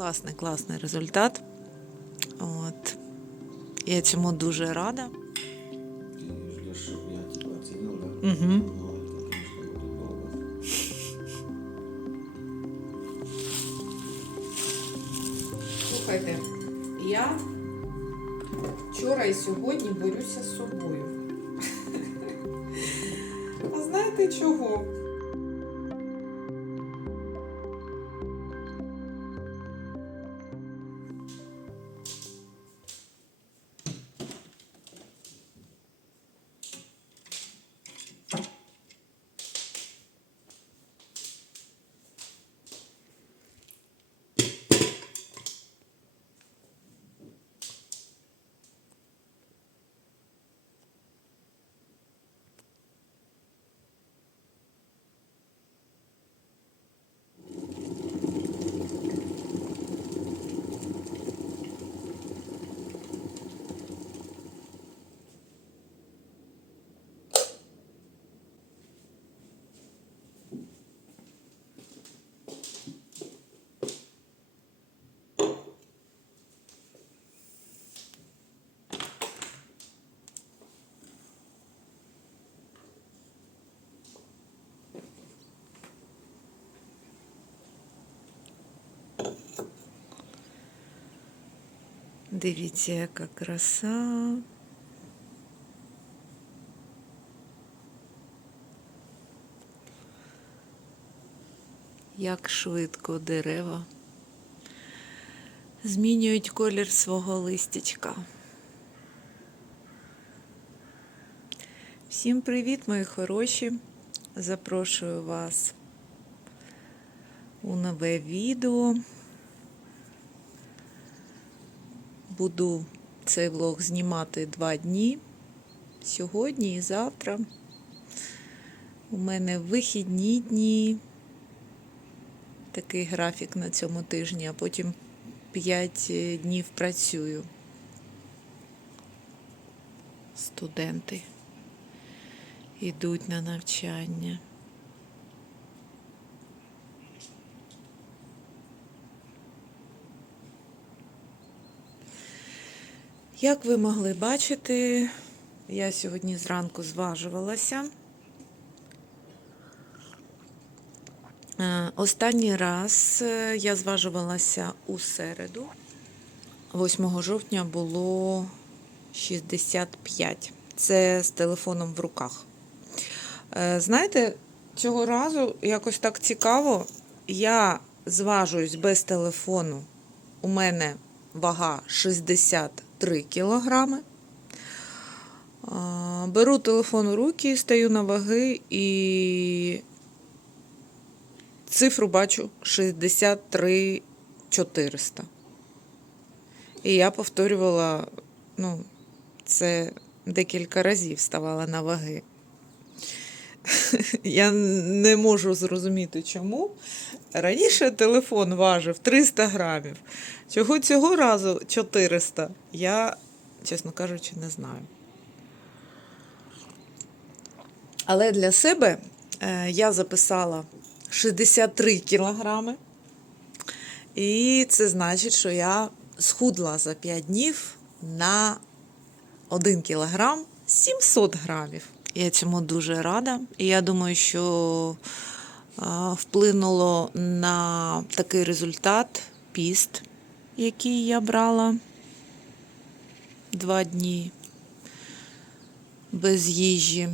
Класний, класний результат. От. Я цьому дуже рада. Угу. Слухайте, я вчора і сьогодні борюся з собою. А знаєте чого? Дивіться, яка краса. Як швидко дерева змінюють колір свого листячка. Всім привіт, мої хороші! Запрошую вас у нове відео. Буду цей влог знімати два дні. Сьогодні і завтра. У мене вихідні дні. Такий графік на цьому тижні, а потім 5 днів працюю. Студенти йдуть на навчання. Як ви могли бачити, я сьогодні зранку зважувалася. Е, Останній раз е, я зважувалася у середу. 8 жовтня було 65. Це з телефоном в руках. Е, Знаєте, цього разу якось так цікаво. Я зважуюсь без телефону. У мене вага 63 кілограми. Беру телефон у руки, стаю на ваги і цифру бачу 63 400. І я повторювала, ну, це декілька разів ставала на ваги. Я не можу зрозуміти, чому. Раніше телефон важив 300 грамів. Чого цього разу 400, я, чесно кажучи, не знаю. Але для себе е, я записала 63 кілограми. І це значить, що я схудла за 5 днів на 1 кілограм 700 грамів. Я цьому дуже рада. І я думаю, що вплинуло на такий результат піст, який я брала два дні без їжі.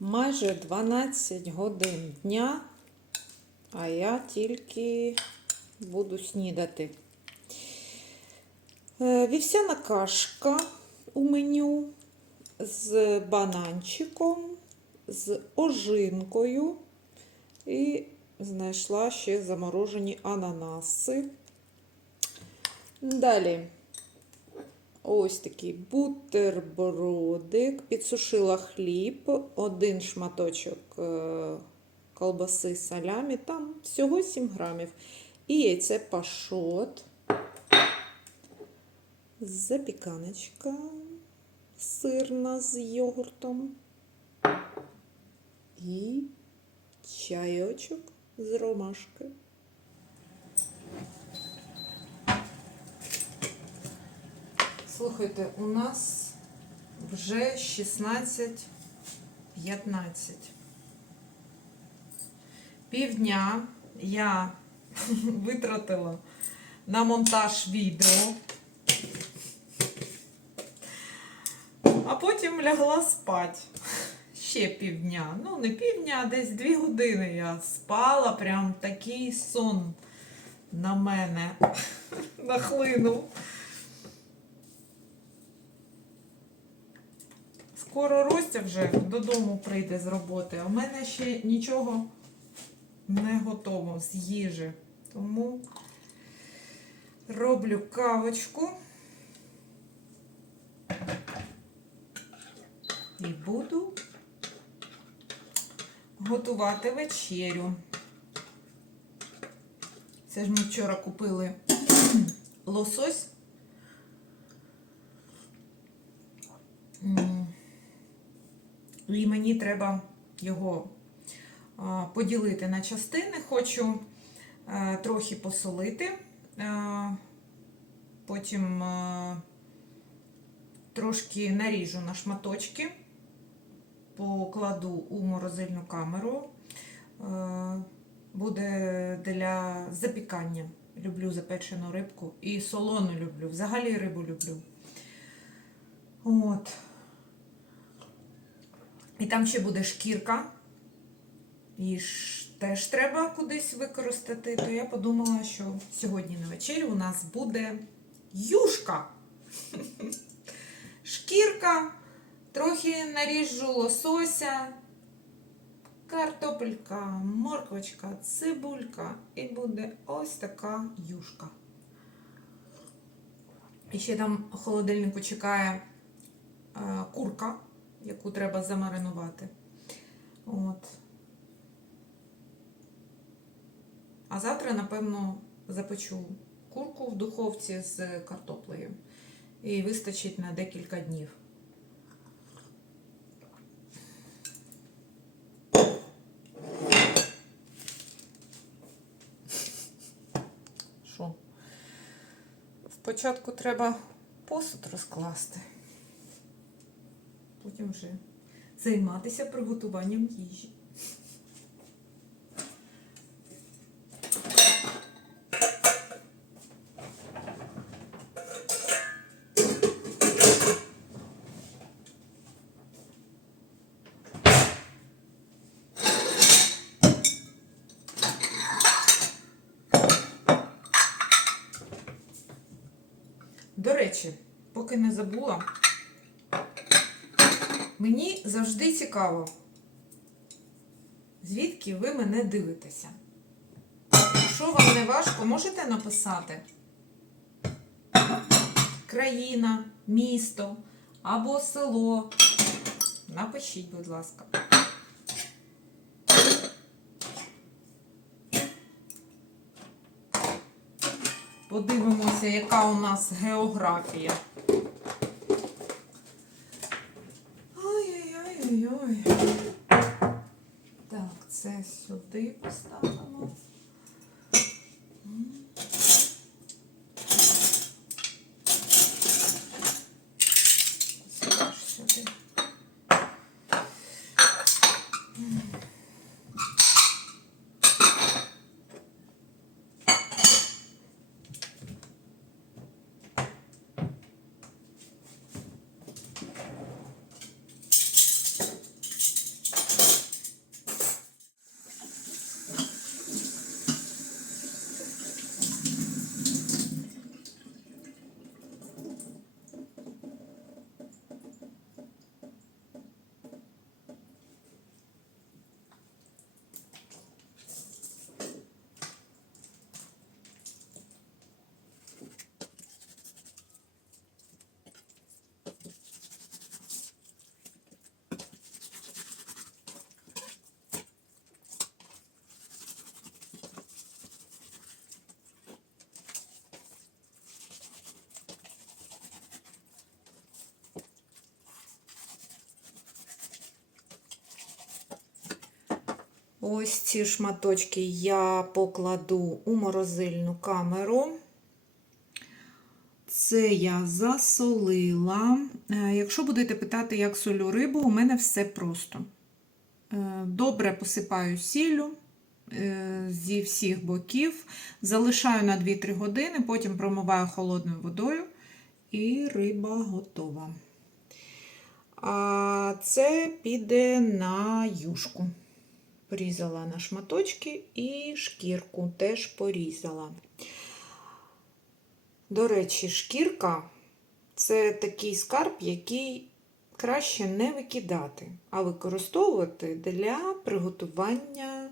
Майже 12 годин дня, а я тільки буду снідати. Е, Вівсяна кашка у меню з бананчиком, з ожинкою і знайшла ще заморожені ананаси. Далі ось такий бутербродик, підсушила хліб, один шматочок е, колбаси салямі, там всього 7 грамів. І яйце пашот, запіканочка сирна з йогуртом і чайочок з ромашкою. Слухайте, у нас вже 16.15. Півдня я витратила на монтаж відео. А потім лягла спати. Ще півдня. Ну, не півдня, а десь дві години я спала. Прям такий сон на мене нахлинув. Скоро Ростя вже додому прийде з роботи, а в мене ще нічого не готово з їжі. Тому роблю кавочку і буду готувати вечерю. Це ж ми вчора купили лосось. М, І мені треба його поділити на частини. Хочу е, трохи посолити, е, потім е, трошки наріжу на шматочки, покладу у морозильну камеру. Буде для запікання. Люблю запечену рибку і солону люблю. Взагалі рибу люблю. От. І там ще буде шкірка. І ж теж треба кудись використати. То я подумала, що сьогодні на вечерю у нас буде юшка. Шкірка, трохи наріжу лосося, картопелька, морквочка, цибулька. І буде ось така юшка. І ще там в холодильнику чекає е, курка, яку треба замаринувати. От. А завтра, напевно, запечу курку в духовці з картоплею. І вистачить на декілька днів. Що? Спочатку треба посуд розкласти. Потім вже займатися приготуванням їжі. До речі, поки не забула, мені завжди цікаво, звідки ви мене дивитеся. Якщо вам не важко, можете написати країна, місто або село. Напишіть, будь ласка. Подивимося, яка у нас географія. Ой-ой-ой-ой-ой. Так, це сюди поставимо. Ось ці шматочки я покладу у морозильну камеру. Це я засолила. Е, Якщо будете питати, як солю рибу, у мене все просто. Е, Добре посипаю сіллю е, зі всіх боків, залишаю на 2-3 години, потім промиваю холодною водою, і риба готова. А це піде на юшку. Порізала на шматочки і шкірку теж порізала. До речі, шкірка це такий скарб, який краще не викидати, а використовувати для приготування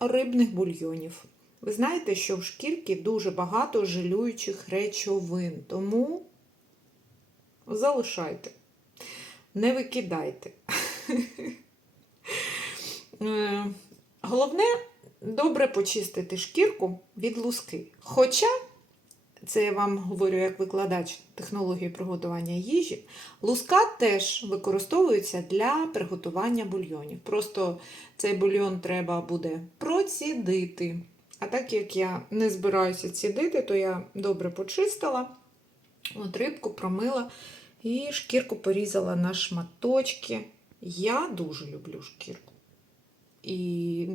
рибних бульйонів. Ви знаєте, що в шкірці дуже багато жилюючих речовин, тому залишайте, не викидайте. Е, Головне добре почистити шкірку від луски. Хоча, це я вам говорю як викладач технології приготування їжі, луска теж використовується для приготування бульйонів. Просто цей бульйон треба буде процідити. А так як я не збираюся цідити, то я добре почистила, от рибку промила і шкірку порізала на шматочки. Я дуже люблю шкірку і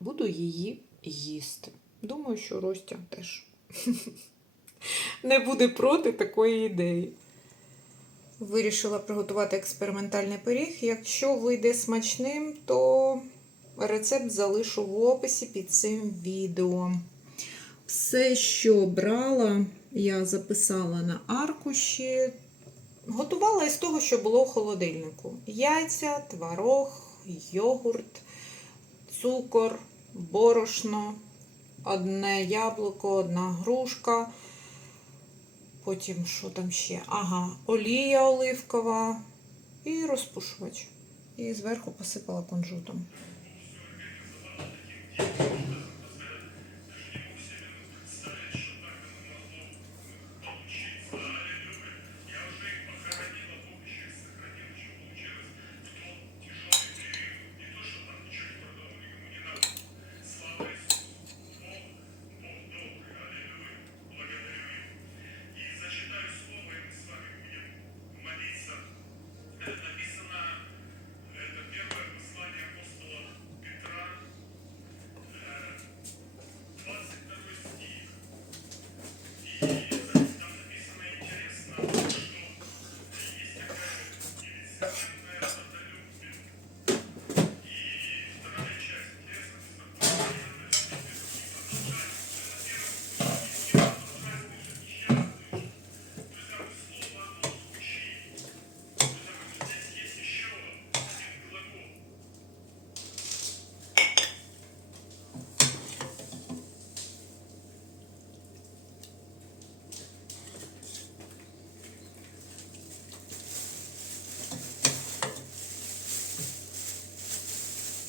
буду її їсти. Думаю, що Ростя теж не буде проти такої ідеї. Вирішила приготувати експериментальний пиріг. Якщо вийде смачним, то рецепт залишу в описі під цим відео. Все, що брала, я записала на аркуші. Готувала із того, що було в холодильнику: яйця, творог, йогурт, цукор, борошно, одне яблуко, одна грушка. Потім що там ще? Ага, олія оливкова і розпушувач. І зверху посипала кунжутом.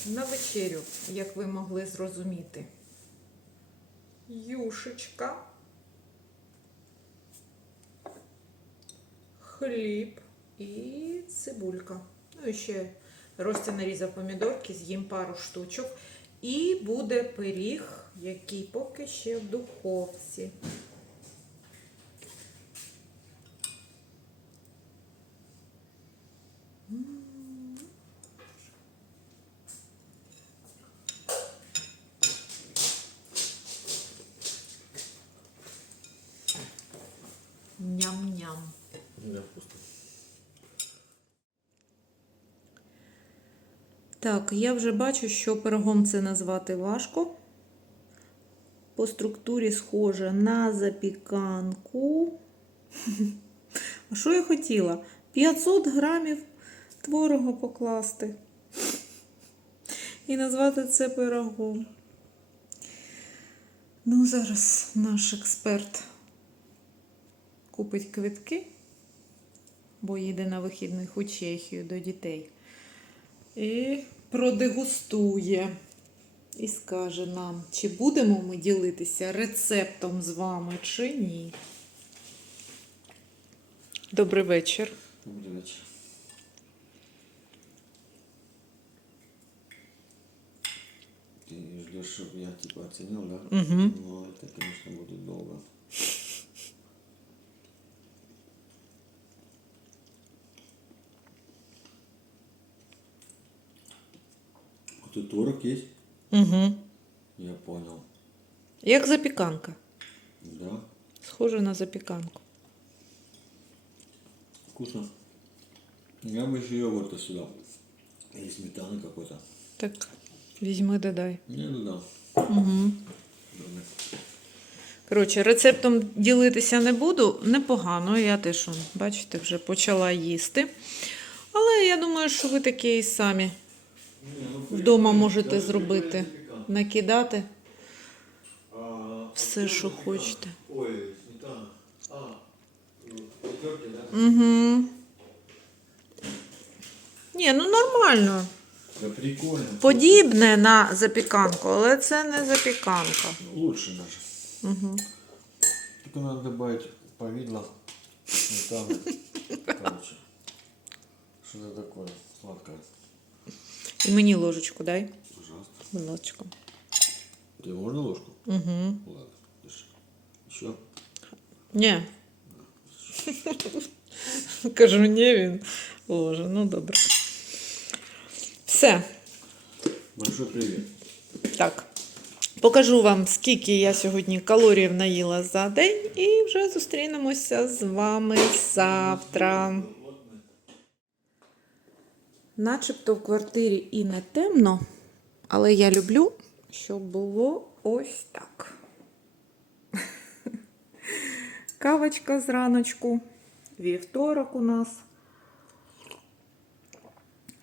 На вечерю, як ви могли зрозуміти. Юшечка. Хліб і цибулька. Ну і ще Ростя нарізав помідорки, з'їм пару штучок. І буде пиріг, який поки ще в духовці. Ням-ням. Не вкусно. Так, я вже бачу, що пирогом це назвати важко. По структурі схоже на запіканку. А що я хотіла? 500 грамів творога покласти. І назвати це пирогом. Ну, зараз наш експерт купить квитки, бо їде на вихідних у Чехію до дітей. І продегустує. І скаже нам, чи будемо ми ділитися рецептом з вами, чи ні. Добрий вечір. Добрий вечір. Ты ждешь, чтобы я типа оценил, да? Угу. Но это, конечно, будет долго. Тут творог есть? Угу. Я понял. Як запіканка. Да, Схоже на запіканку. вкусно. Я бы еще йогурта сюда. Или сметаны какой-то. Так, візьми, додай. Не, ну да. Угу. Добре. Коротше, рецептом ділитися не буду. Непогано, я теж, бачите, вже почала їсти. Але я думаю, що ви таке і самі вдома можете зробити. Накидати все, що хочете. Угу. Ні, ну нормально. Подібне на запіканку, але це не запіканка. Лучше даже. Угу. Только надо добавить повидло, сметаны. Короче, что-то такое сладкое. І мені ложечку дай. Пожалуйста. Будь ласка. Тебе можно ложку? Угу. Ладно. Еще? Ні. Кажу, ні, він ложе. Ну добре. Все. Большой привет. Так. Покажу вам, скільки я сьогодні калоріїв наїла за день, і вже зустрінемося з вами завтра. Начебто в квартирі і не темно, але я люблю, щоб було ось так. Кавочка зраночку. Вівторок у нас.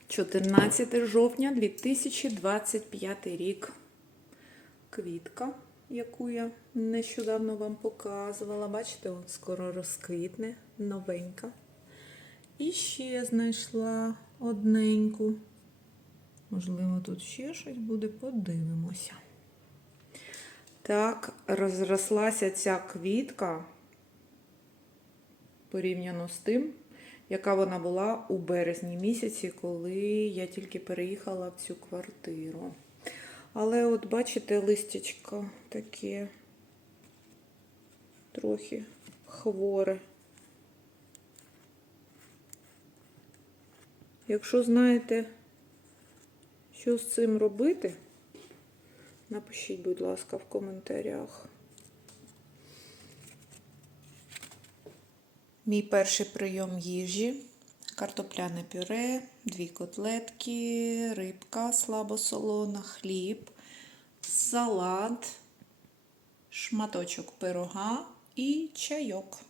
14 жовтня 2025 рік. Квітка, яку я нещодавно вам показувала. Бачите, скоро розквітне, новенька. І ще знайшла одненьку. Можливо, тут ще щось буде, подивимося. Так, розрослася ця квітка порівняно з тим, яка вона була у березні місяці, коли я тільки переїхала в цю квартиру. Але от бачите, листячко таке трохи хворе. Якщо знаєте, що з цим робити, напишіть, будь ласка, в коментарях. Мій перший прийом їжі. Картопляне пюре, дві котлетки, рибка слабосолона, хліб, салат, шматочок пирога і чайок.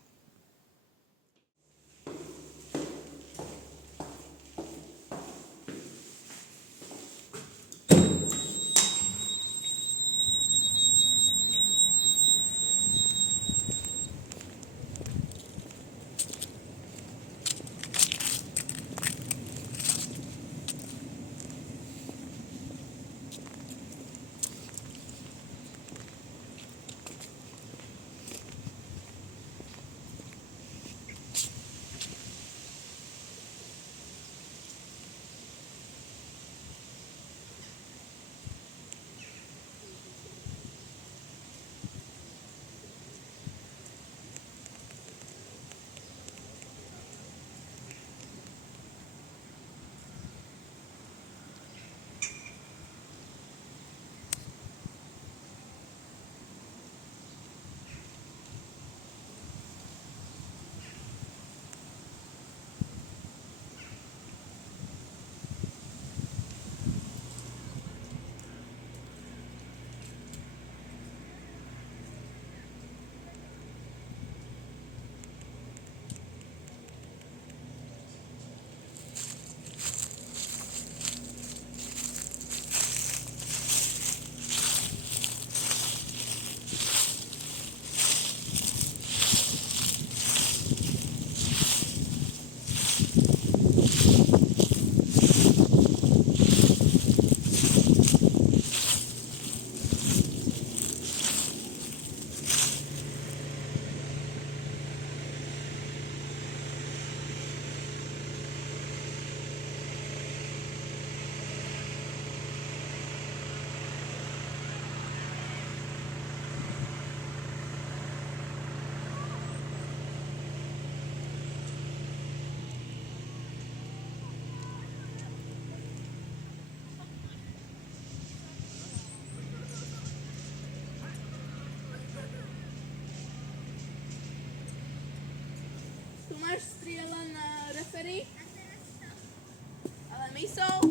Ready? Let me.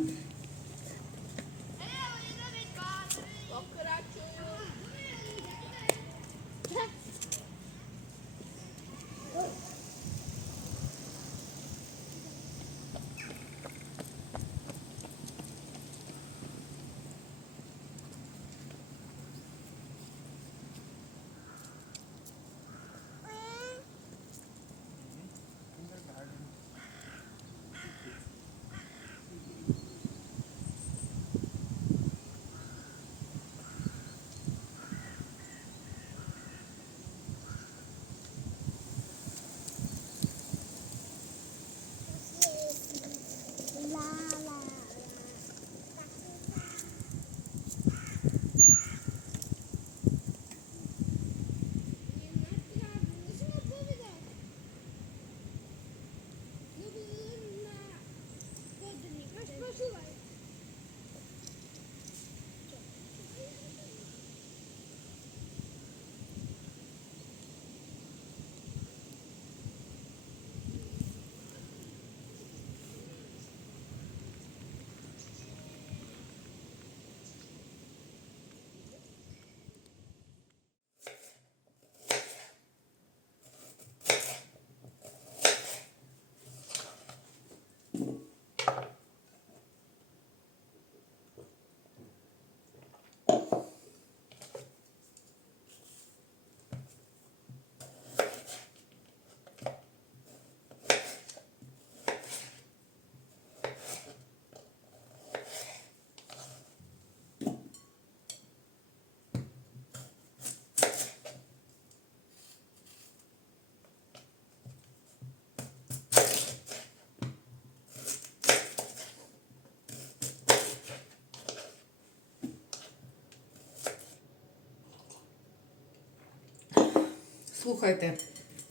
Слухайте,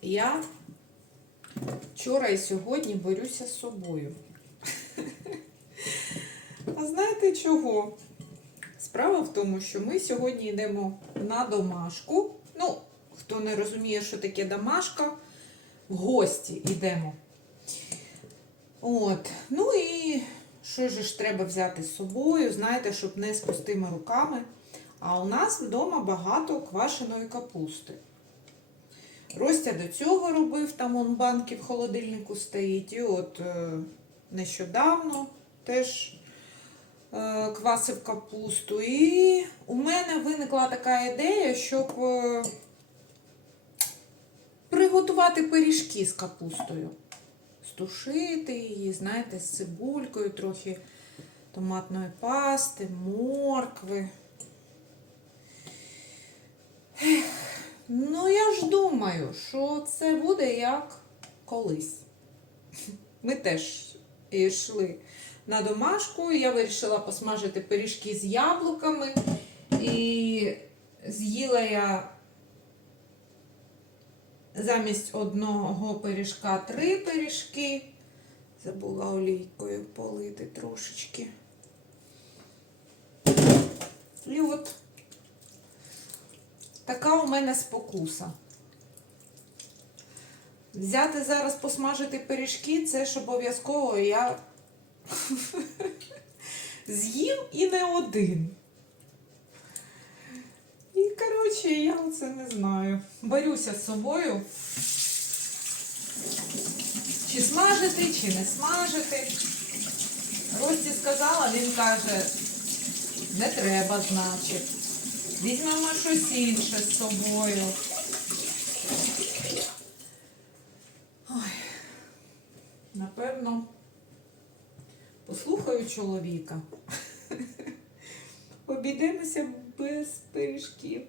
я вчора і сьогодні борюся з собою. А знаєте чого? Справа в тому, що ми сьогодні йдемо на домашку. Ну, хто не розуміє, що таке домашка, в гості йдемо. От. Ну і що ж треба взяти з собою, знаєте, щоб не з пустими руками. А у нас вдома багато квашеної капусти. Ростя до цього робив, там он банки в холодильнику стоїть. І от е, нещодавно теж е, квасив капусту. І у мене виникла така ідея, щоб е, приготувати пиріжки з капустою. Стушити її, знаєте, з цибулькою, трохи томатної пасти, моркви. Ну, я ж думаю, що це буде як колись. Ми теж йшли на домашку, я вирішила посмажити пиріжки з яблуками. І з'їла я замість одного пиріжка три пиріжки. Забула олійкою полити трошечки. І от Така у мене спокуса. Взяти зараз посмажити пиріжки, це ж обов'язково я з'їм і не один. І, коротше, я оце не знаю. Борюся з собою. Чи смажити, чи не смажити. Рості сказала, він каже, не треба, значить. Візьмемо щось інше з собою. Ой, напевно, послухаю чоловіка. Обійдемося без пиріжків.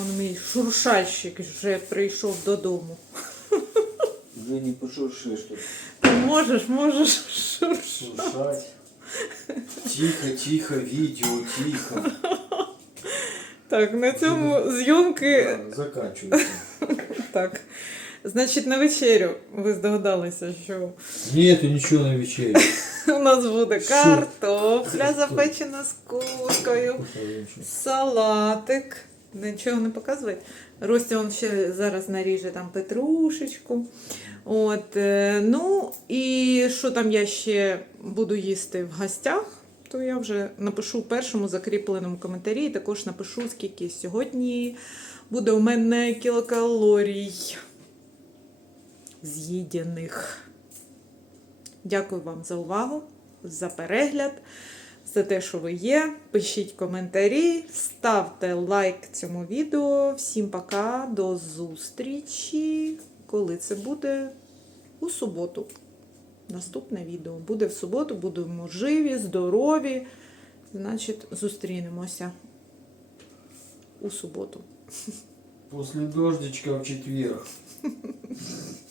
Он мій шуршальщик вже прийшов додому. Уже не пошуршишь тут. Ти можеш, можеш шуршати. Тихо, тихо, видео, тихо. Так, на цьому зйомки Заканчивается. так. Значить, на вечерю ви здогадалися, що Нету ничего на вечере. у нас буде картопля запечена з куркою, салатик. Нічого не показує. Ростя он ще зараз наріже там петрушечку. От, е, ну і що там я ще буду їсти в гостях, то я вже напишу в першому закріпленому коментарі. І також напишу, скільки сьогодні буде у мене кілокалорій з'їдених. Дякую вам за увагу, за перегляд, за те, що ви є. Пишіть коментарі, ставте лайк цьому відео. Всім пока, до зустрічі. Коли це буде? У суботу. Наступне відео буде в суботу, будемо живі, здорові. Значить, зустрінемося у суботу. После дождичка в четверг.